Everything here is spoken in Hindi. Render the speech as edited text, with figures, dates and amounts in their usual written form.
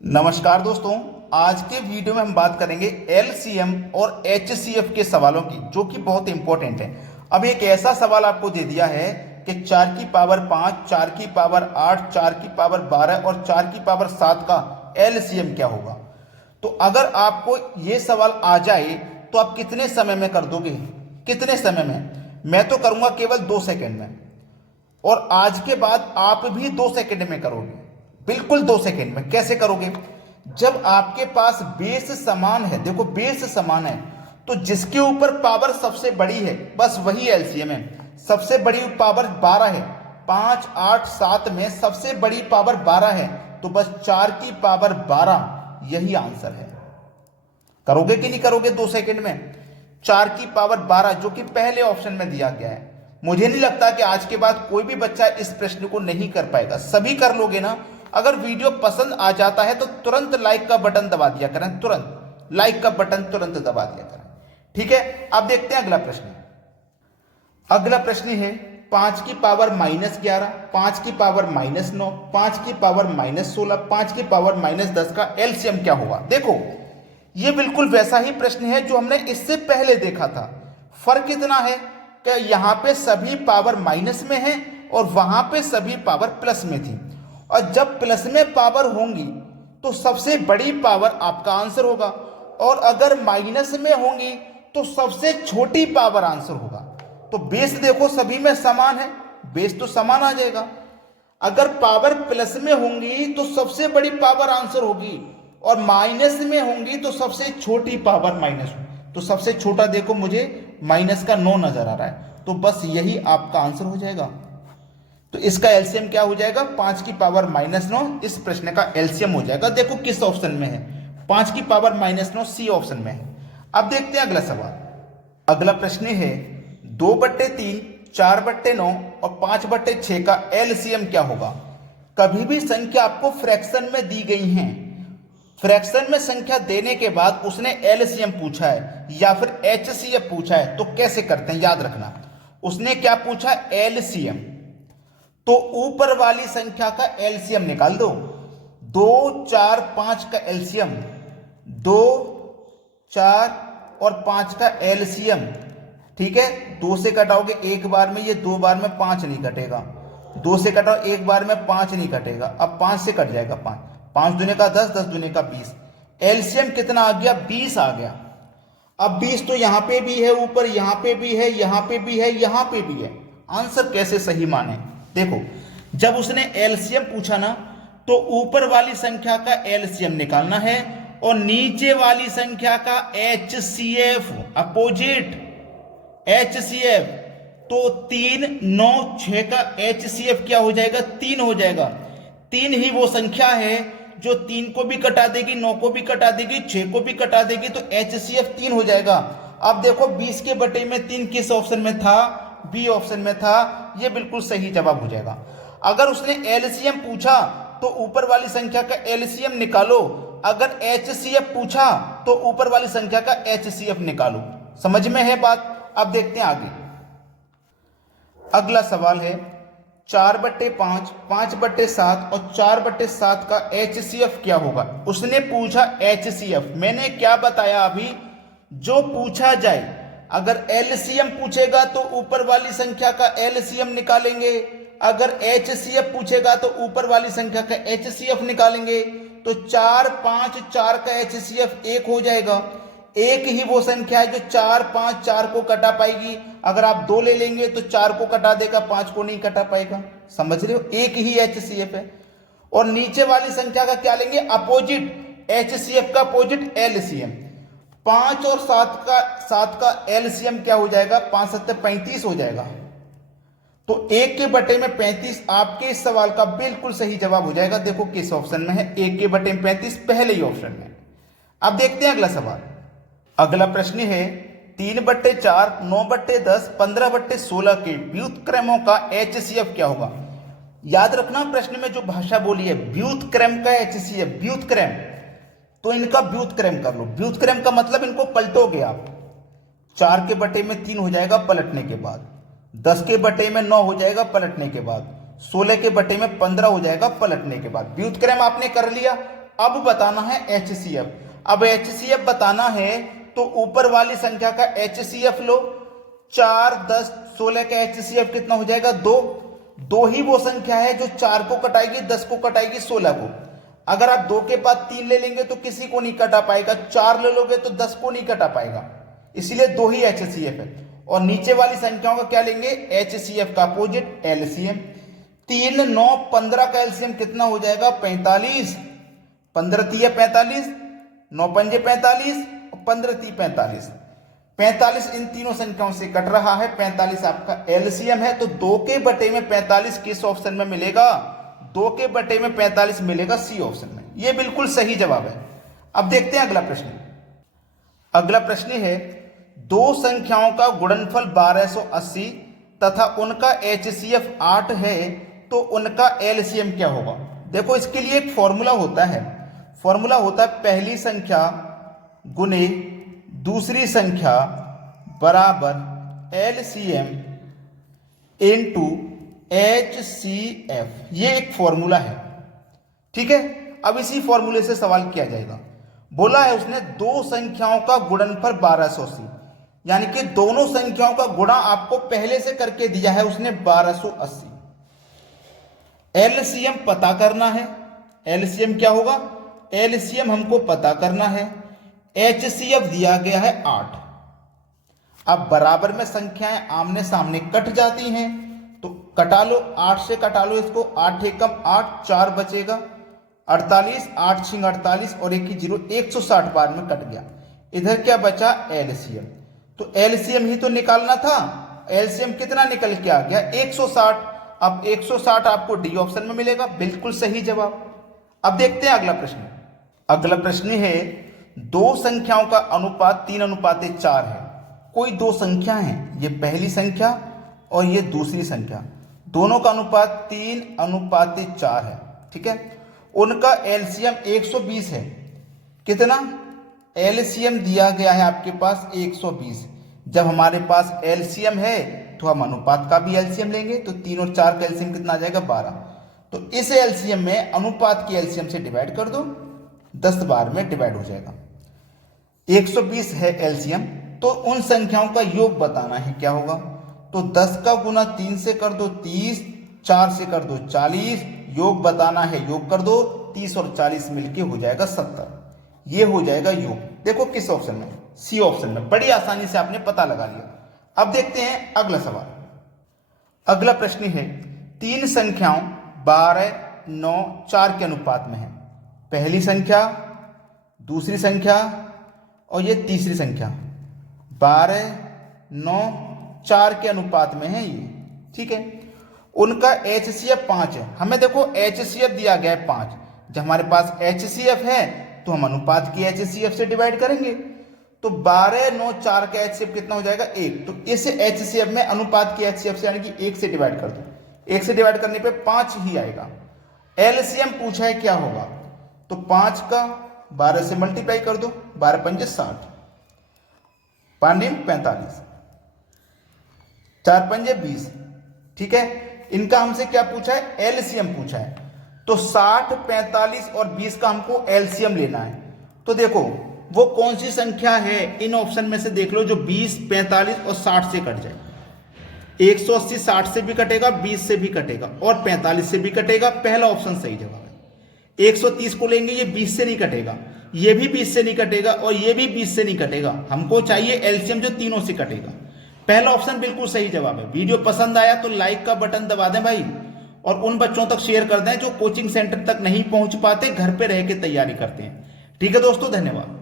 नमस्कार दोस्तों। आज के वीडियो में हम बात करेंगे एलसीएम और एचसीएफ के सवालों की, जो कि बहुत इंपॉर्टेंट है। अब एक ऐसा सवाल आपको दे दिया है कि 4 की पावर 5, 4 की पावर 8, 4 की पावर 12 और 4 की पावर 7 का एलसीएम क्या होगा। तो अगर आपको ये सवाल आ जाए तो आप कितने समय में कर दोगे? कितने समय में? मैं तो करूंगा केवल 2 सेकंड में, और आज के बाद आप भी 2 सेकंड में करोगे, बिल्कुल 2 सेकंड में। कैसे करोगे? जब आपके पास बेस समान है, देखो बेस समान है, तो जिसके ऊपर पावर सबसे बड़ी है बस वही एलसीएम है। सबसे बड़ी पावर 12 है, 5, 8, 7 में सबसे बड़ी पावर 12 है, तो बस 4 की पावर 12 यही आंसर है। करोगे कि नहीं करोगे 2 सेकंड में? 4 की पावर 12 जो कि पहले ऑप्शन में दिया गया है। मुझे नहीं लगता कि आज के बाद कोई भी बच्चा इस प्रश्न को नहीं कर पाएगा। सभी कर लोगे ना? अगर वीडियो पसंद आ जाता है तो तुरंत लाइक का बटन दबा दिया करें, तुरंत लाइक का बटन तुरंत दबा दिया करें। ठीक है, अब देखते हैं अगला प्रश्न। अगला प्रश्न है 5 की पावर -11, 5 की पावर -9, 5 की पावर -16, 5 की पावर -10 का एलसीएम क्या होगा। देखो ये बिल्कुल वैसा ही प्रश्न है जो हमने इससे पहले देखा था। फर्क इतना है कि यहां पे सभी पावर माइनस में है और वहां पे सभी पावर प्लस में थी। और जब प्लस में पावर होंगी तो सबसे बड़ी पावर आपका आंसर होगा, और अगर माइनस में होंगी तो सबसे छोटी पावर आंसर होगा। तो बेस देखो सभी में समान है, बेस तो समान आ जाएगा। अगर पावर प्लस में होंगी तो सबसे बड़ी पावर आंसर होगी, और माइनस में होंगी तो सबसे छोटी पावर माइनस होगी। तो सबसे छोटा देखो मुझे -9 नजर आ रहा है, तो बस यही आपका आंसर हो जाएगा। तो इसका एलसीएम क्या हो जाएगा? 5 की पावर -9 इस प्रश्न का एलसीएम हो जाएगा। देखो किस ऑप्शन में है, 5 की पावर -9 सी ऑप्शन में है। अब देखते हैं अगला सवाल। अगला प्रश्न है 2/3, 4/9 और 5/6 का एलसीएम क्या होगा। कभी भी संख्या आपको फ्रैक्शन में दी गई है, फ्रैक्शन में संख्या देने के बाद उसने एलसीएम पूछा है या फिर एचसीएफ पूछा है, तो कैसे करते हैं याद रखना। उसने क्या पूछा? एलसीएम। तो ऊपर वाली संख्या का एलसीएम निकाल दो। 2, 4, 5 का एलसीएम, 2, 4 और 5 का एलसीएम। ठीक है, 2 से कटाओगे एक बार में, ये 2 बार में 5 नहीं कटेगा। 2 से कटाओ एक बार में 5 नहीं कटेगा। अब 5 से कट जाएगा 5, 5 दूने का 10, 10 दूने का 20। एलसीएम कितना आ गया? 20 आ गया। अब 20 तो यहां पे भी है ऊपर, यहां पे भी है, यहां पे भी है, यहां पे भी है। आंसर कैसे सही माने? देखो जब उसने एलसीएम पूछा ना, तो ऊपर वाली संख्या का एलसीएम निकालना है और नीचे वाली संख्या का एचसीएफ, अपोजिट एचसीएफ। तो 3, 9, 6 का एचसीएफ क्या हो जाएगा? 3 हो जाएगा। 3 ही वो संख्या है जो 3 को भी कटा देगी, 9 को भी कटा देगी, 6 को भी कटा देगी, तो एचसीएफ 3 हो जाएगा। अब देखो 20 के बटे में 3 किस ऑप्शन में था? बी ऑप्शन में था। ये बिल्कुल सही जवाब हो जाएगा। अगर उसने एलसीएम पूछा तो ऊपर वाली संख्या का एलसीएम निकालो, अगर एचसीएफ पूछा तो ऊपर वाली संख्या का एचसीएफ निकालो। समझ में है बात? अब देखते हैं आगे। अगला सवाल है 4/5, 5/7 और 4/7 का एचसीएफ क्या होगा। उसने पूछा एचसीएफ, मैंने क्या बताया अभी? जो पूछा जाए, अगर एलसीएम पूछेगा तो ऊपर वाली संख्या का एलसीएम निकालेंगे, अगर एचसीएफ पूछेगा तो ऊपर वाली संख्या का एचसीएफ निकालेंगे। तो 4, 5, 4 का एचसीएफ 1 हो जाएगा। एक ही वो संख्या है जो 4, 5, 4 को कटा पाएगी। अगर आप 2 ले लेंगे तो 4 को कटा देगा, 5 को नहीं कटा पाएगा। समझ रहे हो? एक ही एचसीएफ है। और नीचे वाली संख्या का क्या लेंगे? अपोजिट, एचसीएफ का अपोजिट एलसीएम। 5 और 7 का एलसीएम क्या हो जाएगा? 5, 7, 35 हो जाएगा। तो 1 के बटे में 35 आपके इस सवाल का बिल्कुल सही जवाब हो जाएगा। देखो किस ऑप्शन में है, 1 के बटे में 35 पहले ही ऑप्शन में। अब देखते हैं अगला सवाल। अगला प्रश्न है 3/4, 9/10, 15/16 के व्युत्क्रमों का एचसीएफ क्या होगा। याद रखना प्रश्न में जो भाषा बोली है, व्युत्क्रम का एचसीएफ, व्युत्क्रम। तो इनका व्युत्क्रम कर लो। व्युत्क्रम का मतलब इनको पलटोगे आप। 4 के बटे में 3 हो जाएगा पलटने के बाद, 10 के बटे में 9 हो जाएगा पलटने के बाद, 16 के बटे में 15 हो जाएगा पलटने के बाद। व्युत्क्रम आपने कर लिया। अब बताना है HCF। अब HCF बताना है तो ऊपर वाली संख्या का HCF लो, 4, 10, 16 का HCF कितना हो जाएगा 2। 2 ही वो संख्या है जो 4 को कटाएगी, 10 को कटाएगी, 16 को। अगर आप 2 के बाद 3 ले लेंगे तो किसी को नहीं कटा पाएगा, 4 ले लोगे तो 10 को नहीं कटा पाएगा, इसीलिए 2 ही HCF है। और नीचे वाली संख्याओं का क्या लेंगे, HCF का अपोजिट LCM। 3, 9, 15 का LCM कितना हो जाएगा 45। 15 3 45, 9 पंजे 45 और 15 3 45। 45 इन तीनों संख्याओं से कट रहा है, 45 आपका LCM है। तो 2 के बटे में 45 किस ऑप्शन में मिलेगा, 2 के बटे में 45 मिलेगा C ऑप्शन में। यह बिल्कुल सही जवाब है। अब देखते हैं अगला प्रश्न। अगला प्रश्न है, 2 संख्याओं का गुणनफल 1280 तथा उनका HCF 8 है तो उनका LCM क्या होगा। देखो इसके लिए एक फॉर्मूला होता है, फॉर्मूला होता है पहली संख्या गुने दूसरी संख्या बराबर LCM इनटू HCF। ये एक फॉर्मूला है, ठीक है। अब इसी फॉर्मूले से सवाल किया जाएगा। बोला है उसने 2 संख्याओं का गुणनफल 1280, यानी कि दोनों संख्याओं का गुणा आपको पहले से करके दिया है उसने 1280। LCM पता करना है, LCM क्या होगा, LCM हमको पता करना है। HCF दिया गया है 8। अब बराबर में संख्याएं आमने सामने कट जाती हैं तो कटा लो, 8 से कटा लो इसको, 8 एकम 8, 4 बचेगा 48, 8 छिंग 48 और 1 की 0, 160 बार में कट गया। इधर क्या बचा LCM, तो LCM ही तो निकालना था। LCM कितना निकल के आ गया 160। अब 160 आपको डी ऑप्शन में मिलेगा, बिल्कुल सही जवाब। अब देखते हैं अगला प्रश्न। अगला प्रश्न है, 2 संख्याओं का अनुपात 3:4 है। कोई 2 संख्या है, ये पहली संख्या और ये दूसरी संख्या, दोनों का अनुपात 3:4 है, ठीक है। उनका LCM 120 है। कितना LCM दिया गया है आपके पास 120। जब हमारे पास LCM है तो हम अनुपात का भी LCM लेंगे, तो 3 और 4 का LCM कितना आ जाएगा 12। तो इस LCM में अनुपात की LCM से डिवाइड कर दो, 10 बार में डिवाइड हो जाएगा। 120 है LCM, तो उन संख्याओं का योग बताना है, क्या होगा। तो 10 का गुना 3 से कर दो 30, 4 से कर दो 40, योग बताना है, योग कर दो, 30 और 40 मिलके हो जाएगा 70। ये हो जाएगा योग। देखो किस ऑप्शन में, सी ऑप्शन में। बड़ी आसानी से आपने पता लगा लिया। अब देखते हैं अगला सवाल। अगला प्रश्न है, 3 संख्याओं 12, 9, 4 के अनुपात में है। पहली संख्या, दूसरी संख्या और ये तीसरी संख्या 12, 9, 4 के अनुपात में है ये, ठीक है। उनका HCF 5 है। हमें देखो HCF दिया गया है 5। जब हमारे पास HCF है तो हम अनुपात की HCF से डिवाइड करेंगे। तो 12, 9, 4 का HCF कितना हो जाएगा 1। तो इस HCF में अनुपात की HCF से यानी कि 1 से डिवाइड कर दो। 1 से डिवाइड करने पे 5 ही आएगा। LCM पूछा है क्या होगा, तो 5 का 12 से मल्टीप्लाई कर दो, 12 पंजे 60, 5 45, 4 पंजे 20, ठीक है। इनका हमसे क्या पूछा है, LCM पूछा है। तो 60, 45 और 20 का हमको LCM लेना है। तो देखो वो कौन सी संख्या है इन ऑप्शन में से, देख लो, जो 20, 45 और 60 से कट जाए। 180 60 से भी कटेगा, 20 से भी कटेगा और 45 से भी कटेगा। पहला ऑप्शन सही जवाब है। 130 को लेंगे, ये 20 से नहीं कटेगा, ये भी 20 से नहीं कटेगा और ये भी 20 से नहीं कटेगा। हमको चाहिए LCM जो तीनों से कटेगा। पहला ऑप्शन बिल्कुल सही जवाब है। वीडियो पसंद आया तो लाइक का बटन दबा दें भाई, और उन बच्चों तक शेयर कर दें जो कोचिंग सेंटर तक नहीं पहुंच पाते, घर पे रह के तैयारी करते हैं। ठीक है दोस्तों, धन्यवाद।